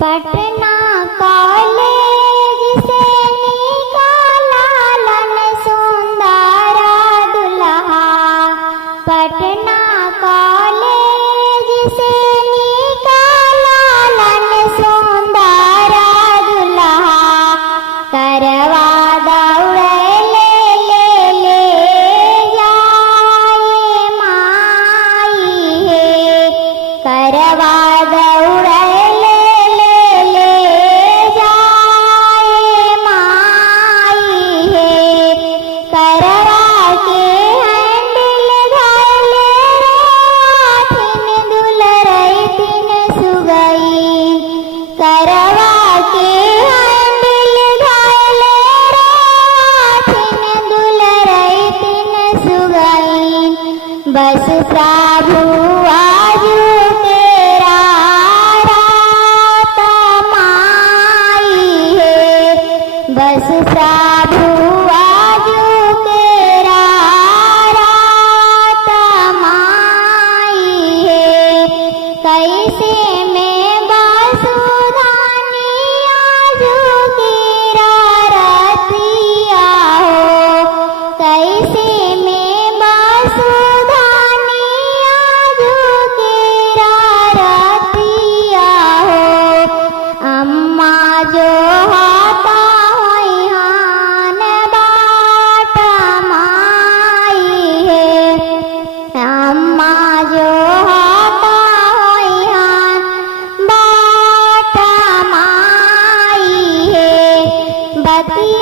Patna college से निकाला लन सुंदर दुल्हा। पटना कॉलेज से निकाला लन सुंदर दुल्हा। करवा दौड़े ले जाए माई है। करवा दौड़े बस प्रभु आजू तेरा रात माई है। बस प्रभु आजू तेरा रात माई है। कैसे में बासुधानी आजू तेरा रतिया हो। कैसे में बासुधानी जो हाथा होइहान बाट माई है। अम्मा जो हाथा होइहान बाट माई है। बतिया